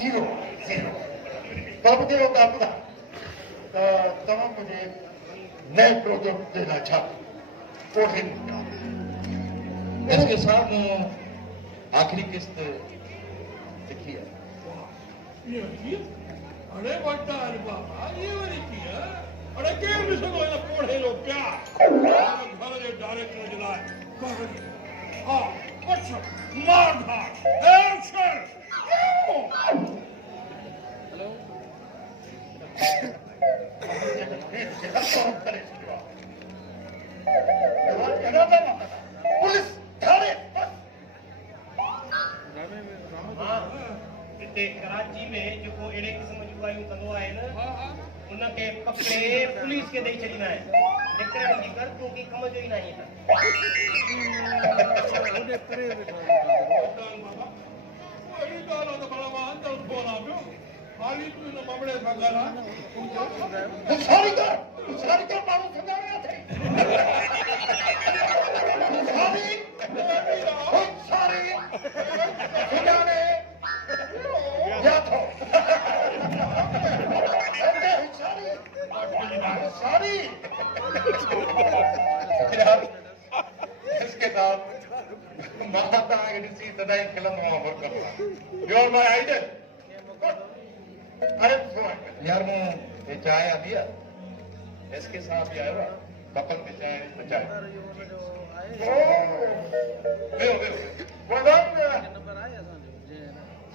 Zero zero कब दे होता तमाम मुझे नए प्रोजेक्ट देना चाहता कोशिश इसके साथ आखिरी किस्त लिखी है अरे बड़ा अरे बाबा ये वाली की है अरे के मिशन हो पढ़े लो क्या घर के डायरेक्टर जलाए हाँ अच्छा मार धार एक्शन पुलिस थाने कराची में जो अड़े किस्म जूं ॻाल्हियूं कंदो आहे न उनखे पकड़े पुलिस खे ॾेई छॾींदा आहिनि निकिरण जी कर तूं कम जो ई न आहीं अहिड़ी ॻाल्हि आहे त भला मां अंदरि बोलां पियो हाली तूं हिन मामले सां ॻाल्हाए सारी का माण्हू सुञाणिया अथई सारी सुञाणे या थो सारी इसके साथ माता ॾिसी सदाई खिलंदो आहियां worker you are my idol अरे यार मूं ये चाय आती है इसके साथ भी आयो ना कपल में चाय बचाए वेहो वदन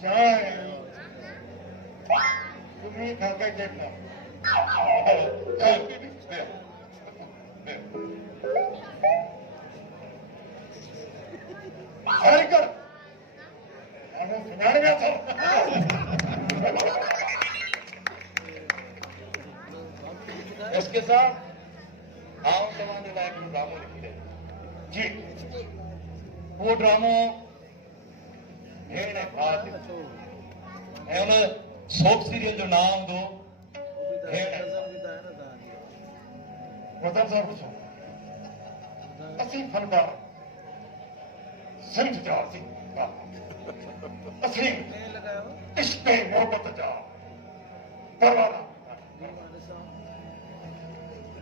चाय तुम्ही खाका देखना सारी कर माण्हू सुञाणे विया अथव इसके साथ आम तव्हांजे लाइ हिकिड़ो ड्रामो लिखी रहे जी वो ड्रामो भेण ऐं भाउ ते ऐं उन सोप सीरियल जो नाम हूंदो भेण ऐं भाउ। वदन साहब ॾिसो असीं फनकार सिंध जा असीं इश्क ऐं मोहबत जा परवाना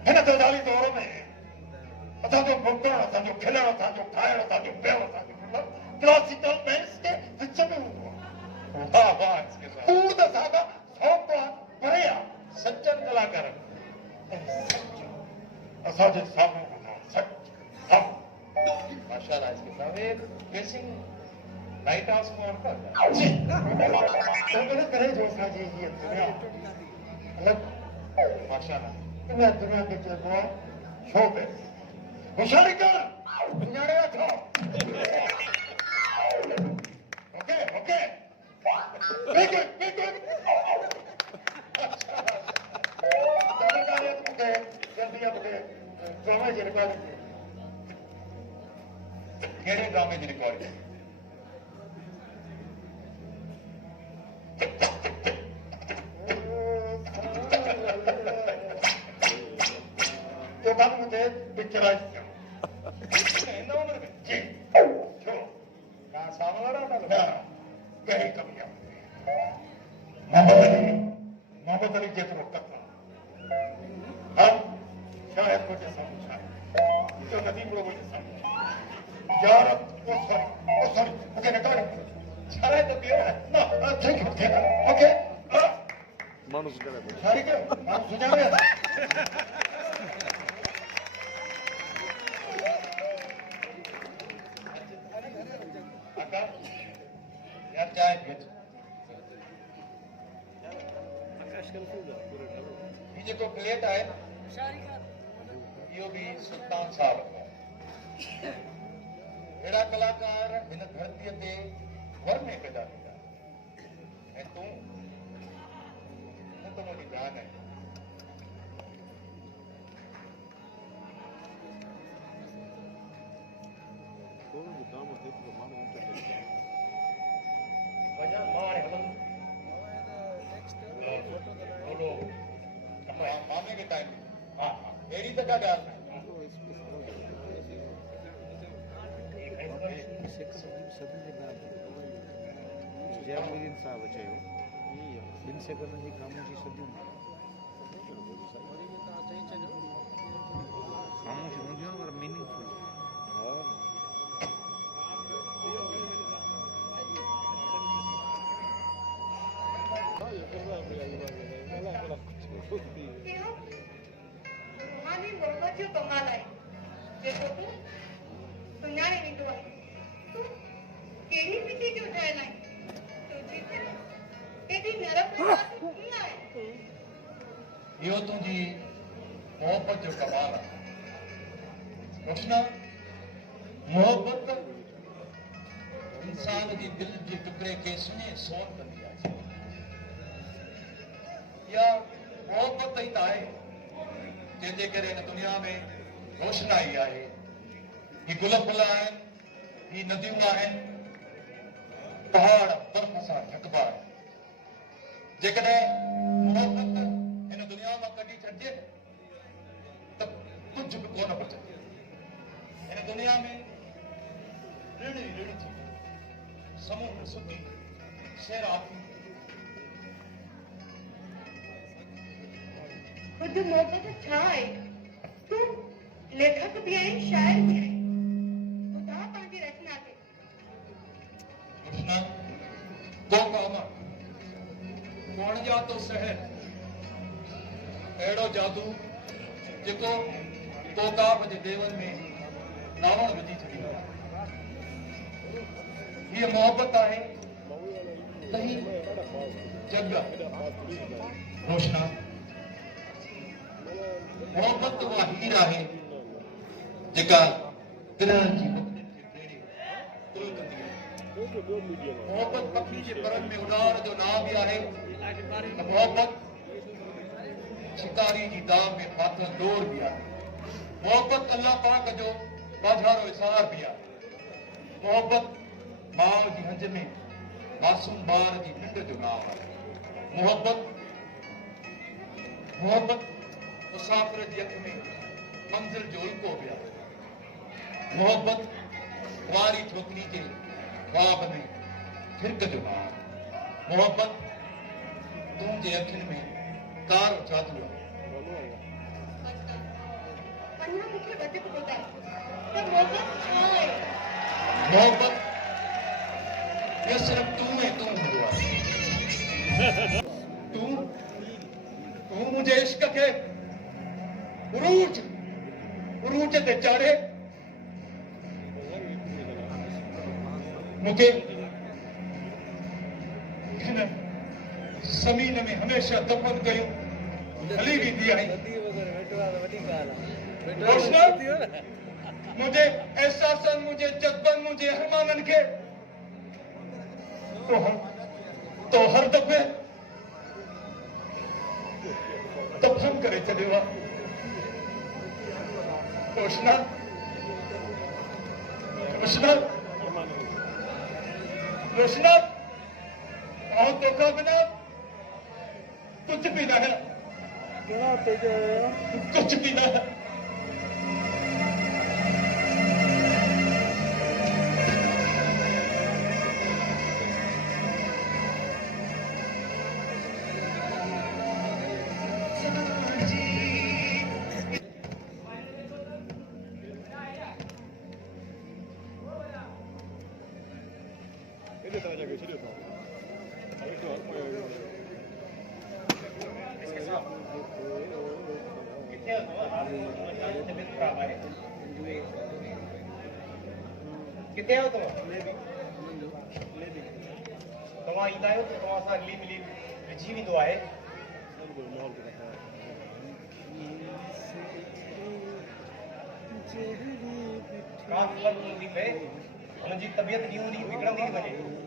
हिन तज़ाली दौर में असांजो भुगतण असांजो खिलण असांजो खाइण असांजो पीअण असांजो क्लासिकल बैंड्स के विच में हूंदो आहे वाह वाह इसके साथ हू त असांखां 100 क्लास परे आहे सच्चन कलाकार असांजे साम्हूं हूंदो सच माशाल्लाह इसके साथ एक बेसिंग लाइट हाउस में ऑन जी इन करे जो असांजी हीअ दुनिया अलॻि माशाल्लाह इन दुनिया खे चइबो आहे शो बिज़ होशियारी कर सुञाणे वठो ओके ओके बिल्कुलु मूंखे जल्दी मूंखे ड्रामे जी रिकॉर्डिंग कहिड़े ड्रामे जी रिकॉर्डिंग जो कम मुझे पिक्चराइज किया इन उम्र में जी छो कहाँ सामने वाला था ना कहीं कमियां मोहम्मद अली जेतिरो तकड़ा हम शायद मुझे समझ आए जो नदी मुझे मुझे समझ यार ओ सॉरी मुझे निकालो छाड़े तो पियो ना थैंक यू ओके मानुस करे सारी के आप सुझाव यार चाय भेज ये जेको प्लेट आहे इहो बि सुल्तान साहब अहिड़ा कलाकार हिन धरतीअ ते घर में पैदा थींदा ऐं तूं त मुंहिंजी जान आहे वजह मां हलंदुमि मामे के टाइम हाँ हाँ अहिड़ी त का ॻाल्हि जयमुद्दीन साहब चयो सेकंड जी ख़ामोशी सदियूं ख़ामोशी हूंदियूं आहिनि पर मीनिंगफुल क्यों? रूहानी मोहब्बत जो कमाल आहे जेको तूं सुञाणे वेंदो आहे तूं कहिड़ी मिटी जो ठहियल आहे तुंहिंजी दिलि केॾी नरम कीअं आहे इहो तुंहिंजी मोहबत जो कमाल आहे रोशना मोहबत इंसान जी दिलि जे टुकड़े खे सुञे सोन कंदी आहे इहा मोहबत ई त आहे जंहिंजे करे हिन दुनिया में रोशनाई आहे ही गुल फुल आहिनि ही नदियूं आहिनि पहाड़ बर्फ़ सां ढकबा आहिनि जेकॾहिं मोहबत हिन दुनिया मां कढी छॾिजे त कुझु बि कोन बचंदो हिन दुनिया में ऋण ई ऋण थी समुंड सुकी शहराती खुद मोहब्बत छा आहे तूं लेखक बि आहीं शाइर बि आहीं ॿुधा पंहिंजी रचना खे रोशना तो काम कोण जा तो शहर अहिड़ो जादू जेको तोताब जे देवन में रावण विझी छॾींदो आहे हीअ मोहबत आहे त ही जग रोशना मोहबत उहा हीर आहे जेका दिलनि जी मुक्तियुनि खे फेरे तुल कंदी आहे मोहबत पखी जे परनि में उॾार जो नाम बि आहे त मोहबत शिकारी जी दाव में फाथल डोर बि आहे मोहबत अल्लाह पाक जो वाधारो इसार बि आहे मोहबत माउ जी हंज में मासूम ॿार जी निंड जो नाम आहे मोहबत मुसाफ़िर जी अख में मंज़िल जो उल्को बि आहे मोहबत कुंवारी छोकिरी जे ख्वाब में फिरक जो नाम आहे मोहबत तुंहिंजे अखियुनि में कारो जादू आहे अञा मूंखे वधीक ॿुधाए त मोहब्बत छा आहे मोहबत ये सिर्फ तू में तू हूंदो आहे तू मुंहिंजे इश्क खे उरूज ते चाढ़े मूंखे हिन ज़मीन में हमेशह दफ़न कयूं हली वेंदी आहे रोशना मुंहिंजे एहसासनि मुंहिंजे जज़्बनि मुंहिंजे अरमाननि खे तो हर दफ़े दफ़न करे छॾियो आहे रोशना रोशना रोशना और तोखा बिना कुछ भी ना है कुछ भी ना है किथे हो तबियत ख़राब आहे किथे हो तव्हां ईंदा आहियो त तव्हां सां हली मिली विझी वेंदो आहे का फ़र्क़ु हूंदी पए हुननि जी तबियत ॾींहों ॾींहुं बिगड़ंदी थी वञे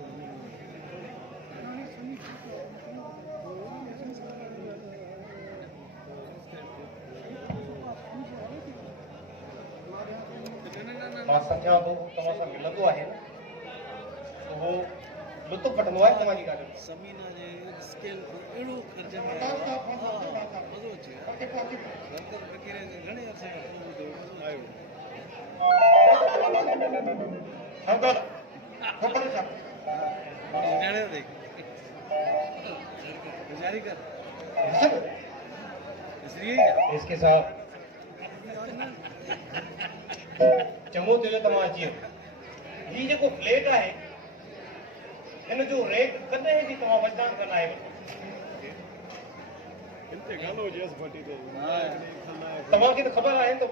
मां सम्झां थो तव्हां सां मिलंदो आहे उहो लुत्फ़ वठंदो आहे तव्हांजी ॻाल्हियुनि ज़मीन जे स्केल खां अहिड़ो ख़र्च में मज़ो अचे बरकत फ़क़ीर जे घणे अरसे खां आयो अंकल खोपड़े साहब ॼाणे थी कारीगर सब इसलिए क्या इसके साथ चङो दिल तव्हां अची वियो हीउ जेको फ्लैट आहे हिन जो रेट कॾहिं बि तव्हां वजदान कंदा आहियो तव्हांखे त ख़बर आहे त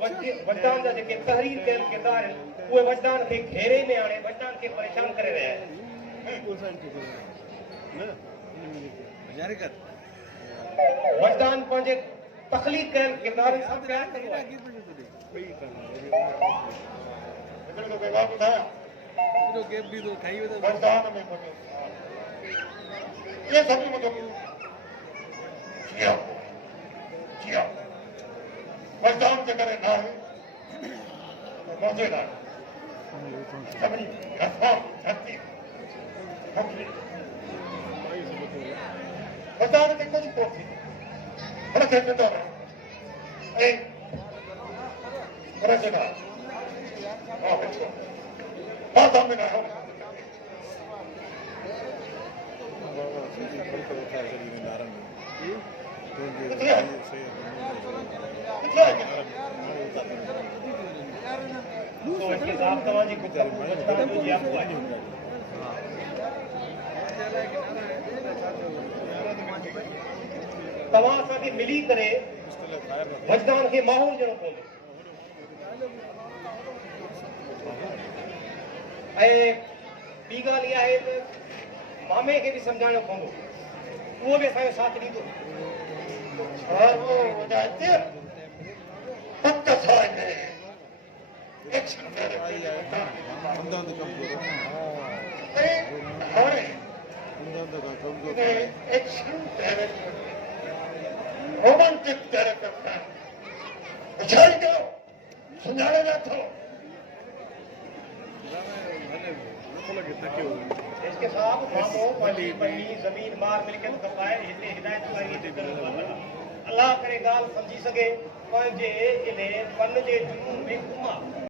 वजदान जा जेके तहरीर कयल किरदार आहिनि उहे वजदान खे घेरे में आणे वजदान खे परेशान करे रहिया आहिनि कारीगर वजदान पंहिंजे तख़लीक़ कयल किरदारनि सां प्यार कंदो आहे हिकिड़ो तो बेवा ॿुधायां एॾो गैप बि थो खाई वेंदो वरदान में बने ये सभी मुझे किया वरदान के करे ना तो मौजेदार सभी कसम धरती मुखली वरदान के कुछ कोठी बड़ा कहते तो ए मौजेदार हाँ बच्चों बात हमें ना हो तो इसके साथ तव्हांजी वजदान जो जियाफ़ो आहे तव्हां असांखे मिली करे वजदान खे माहौल ॾियणो पवंदो ऐं ॿी ॻाल्हि इहा आहे त मामे खे बि सम्झाइणो पवंदो उहो बि असांजो साथ ॾींदो और वो वजाते पक्का साइने एक्शन करे एक्शन डायरेक्टर रोमांटिक डायरेक्टर विचारी करो सुञाणे नथो इसके साथ मामो पंहिंजी बनी ज़मीन मार मिल्कियत खपाए हिते हिदायतूं आहिनि अल्लाह करे ॻाल्हि सम्झी सघे पंहिंजे इन फन जे जुनून में घुमा